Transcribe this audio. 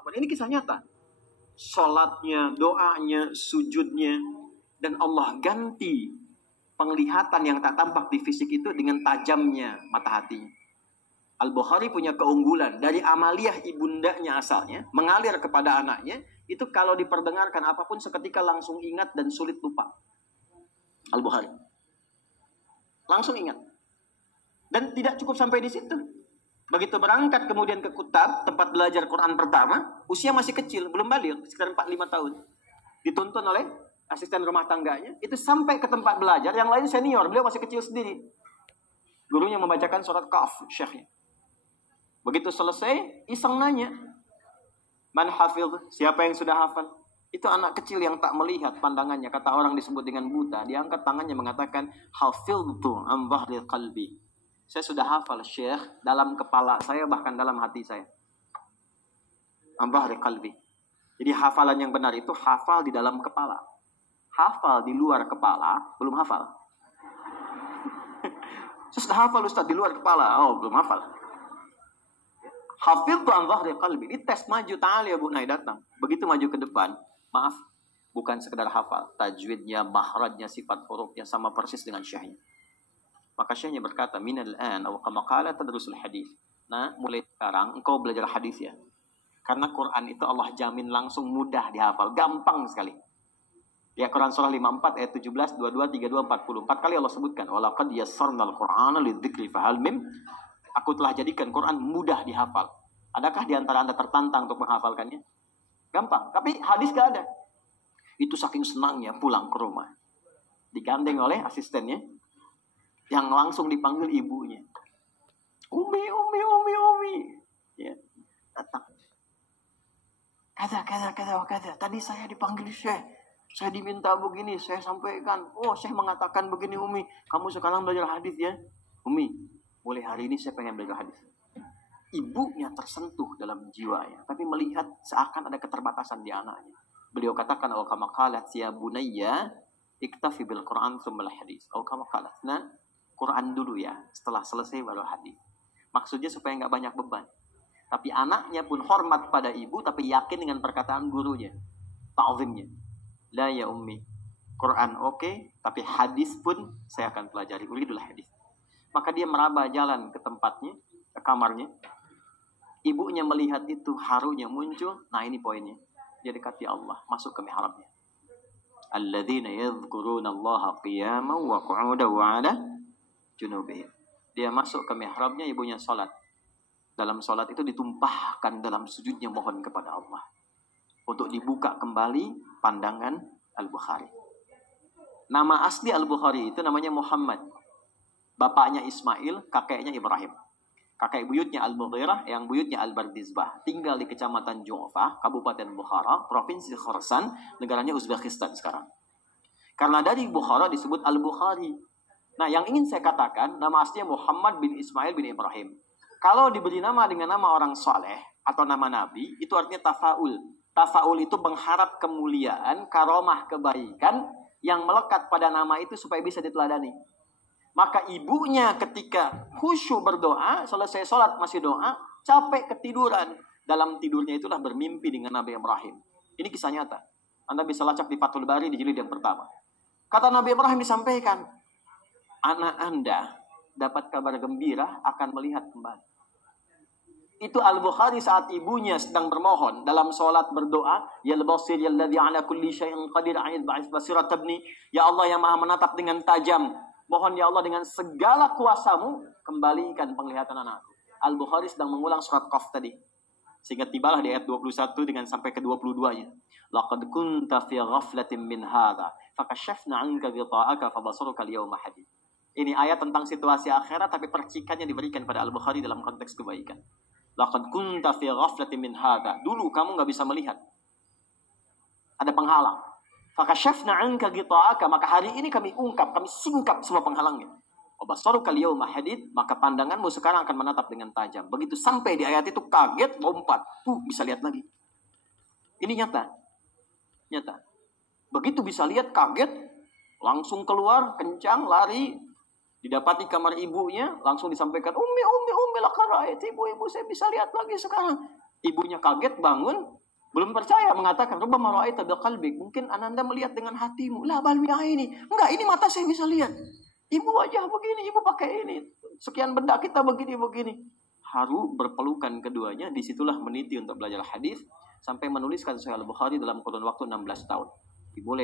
Akbar. Ini kisah nyata. Salatnya, doanya, sujudnya, dan Allah ganti penglihatan yang tak tampak di fisik itu dengan tajamnya mata hati. Al-Bukhari punya keunggulan. Dari amaliyah ibundanya asalnya, mengalir kepada anaknya, itu kalau diperdengarkan apapun seketika langsung ingat dan sulit lupa. Al-Bukhari. Langsung ingat. Dan tidak cukup sampai di situ. Begitu berangkat kemudian ke Kutab, tempat belajar Quran pertama, usia masih kecil, belum balik, sekitar 4-5 tahun. Dituntun oleh asisten rumah tangganya, itu sampai ke tempat belajar, yang lain senior, beliau masih kecil sendiri. Gurunya membacakan surat Kahf, syekhnya. Begitu selesai, iseng nanya, man hafidh, siapa yang sudah hafal? Itu anak kecil yang tak melihat pandangannya, kata orang disebut dengan buta. Dia angkat tangannya mengatakan, hafidhtu an dhahril qalbi. Saya sudah hafal, syekh, dalam kepala saya, bahkan dalam hati saya. An dhahril qalbi. Jadi hafalan yang benar itu hafal di dalam kepala. Hafal di luar kepala, belum hafal. Saya sudah hafal Ustaz di luar kepala, belum hafal. Hafidhtu an dhahril qalbi. Ini tes maju, ta'ali ya Bu Nay datang. Begitu maju ke depan, maaf, bukan sekedar hafal. Tajwidnya, mahrajnya, sifat hurufnya sama persis dengan syekhnya. Maka syekhnya berkata, minal an aw kama qala tadrusul hadis. Nah, mulai sekarang engkau belajar hadis ya. Karena Quran itu Allah jamin langsung mudah dihafal, gampang sekali. Ya, Quran surah 54 ayat 17, 22, 32, 40. 4 kali Allah sebutkan, walaqad yassarnal Qur'ana lidzikri fahal mim. Aku telah jadikan Quran mudah dihafal. Adakah di antara Anda tertantang untuk menghafalkannya? Gampang. Tapi hadis gak ada. Itu saking senangnya pulang ke rumah. Digandeng oleh asistennya. Yang langsung dipanggil ibunya. Umi. Ya, datang. Kata. Tadi saya dipanggil Syekh. Saya diminta begini. Saya sampaikan. Syekh mengatakan begini Umi. Kamu sekarang belajar hadis ya. Umi, mulai hari ini saya pengen belajar hadis. Ibunya tersentuh dalam jiwanya. Tapi melihat seakan ada keterbatasan di anaknya. Beliau katakan, "Aw kama qalat ya bunayya, iktafi bil Qur'an tsumma al hadis." Aw kama qalat. Nah, Quran dulu ya, setelah selesai baru hadis. Maksudnya supaya enggak banyak beban. Tapi anaknya pun hormat pada ibu, tapi yakin dengan perkataan gurunya. Ta'zimnya. La ya ummi. Quran oke, tapi hadis pun saya akan pelajari. Uridul hadis. Maka dia meraba jalan ke tempatnya, ke kamarnya. Ibunya melihat itu, harunya muncul. Nah, ini poinnya. Dia dekati Allah, masuk ke mihrabnya. Alladzina yadhkuruna Allah qiyaman wa qu'udan wa 'ala junubihim. Dia masuk ke mihrabnya, ibunya salat. Dalam salat itu ditumpahkan dalam sujudnya mohon kepada Allah. Untuk dibuka kembali pandangan Al-Bukhari. Nama asli Al-Bukhari itu namanya Muhammad. Bapaknya Ismail, kakeknya Ibrahim. Kakek buyutnya Al-Mughirah, yang buyutnya Al-Bardizbah. Tinggal di kecamatan Ju'fah, Kabupaten Bukhara, Provinsi Khorasan, negaranya Uzbekistan sekarang. Karena dari Bukhara disebut Al-Bukhari. Nah, yang ingin saya katakan, nama aslinya Muhammad bin Ismail bin Ibrahim. Kalau diberi nama dengan nama orang soleh, atau nama nabi, itu artinya tafa'ul. Tafa'ul itu mengharap kemuliaan, karomah, kebaikan, yang melekat pada nama itu supaya bisa diteladani. Maka ibunya ketika khusyuk berdoa, selesai sholat masih doa, capek ketiduran. Dalam tidurnya itulah bermimpi dengan Nabi Ibrahim. Ini kisah nyata. Anda bisa lacak di Fathul Bari di jilid yang pertama. Kata Nabi Ibrahim disampaikan, anak Anda dapat kabar gembira akan melihat kembali. Itu Al-Bukhari saat ibunya sedang bermohon dalam sholat berdoa, ya al-basir yalladhi ala kulli syai'in qadir a'id ba'is basirat tabni. Ya Allah yang maha menatap dengan tajam, mohon ya Allah dengan segala kuasamu kembalikan penglihatan anakku. Al-Bukhari sedang mengulang surat Qaf tadi. Sehingga tibalah di ayat 21 dengan sampai ke 22-nya. Laqad kunta fi ghaflatin min hadha fakashafna 'anka ghita'aka fabasaruka al-yawma hadid. Ini ayat tentang situasi akhirat tapi percikannya diberikan pada Al-Bukhari dalam konteks kebaikan. Laqad kunta fi ghaflatin min hadha. Dulu kamu enggak bisa melihat. Ada penghalang. Fakashafna 'anka ghita'aka, maka hari ini kami ungkap, kami singkap semua penghalangnya. Wabasaruka al-yawma hadid, maka pandanganmu sekarang akan menatap dengan tajam. Begitu sampai di ayat itu kaget, lompat, bisa lihat lagi. Ini nyata. Nyata. Begitu bisa lihat kaget, langsung keluar, kencang, lari, didapati kamar ibunya, langsung disampaikan, Umi, laqad ra'ait, ibu, saya bisa lihat lagi sekarang. Ibunya kaget bangun, belum percaya, mengatakan, "Rubbama ra'aita biqalbik." Mungkin Ananda melihat dengan hatimu. "La bal bi'aini." Enggak, ini mata saya bisa lihat. Ibu aja begini, ibu pakai ini. Sekian benda kita begini-begini. Haru berpelukan keduanya, disitulah meniti untuk belajar hadis sampai menuliskan Sahih Al-Bukhari dalam kurun waktu 16 tahun. Boleh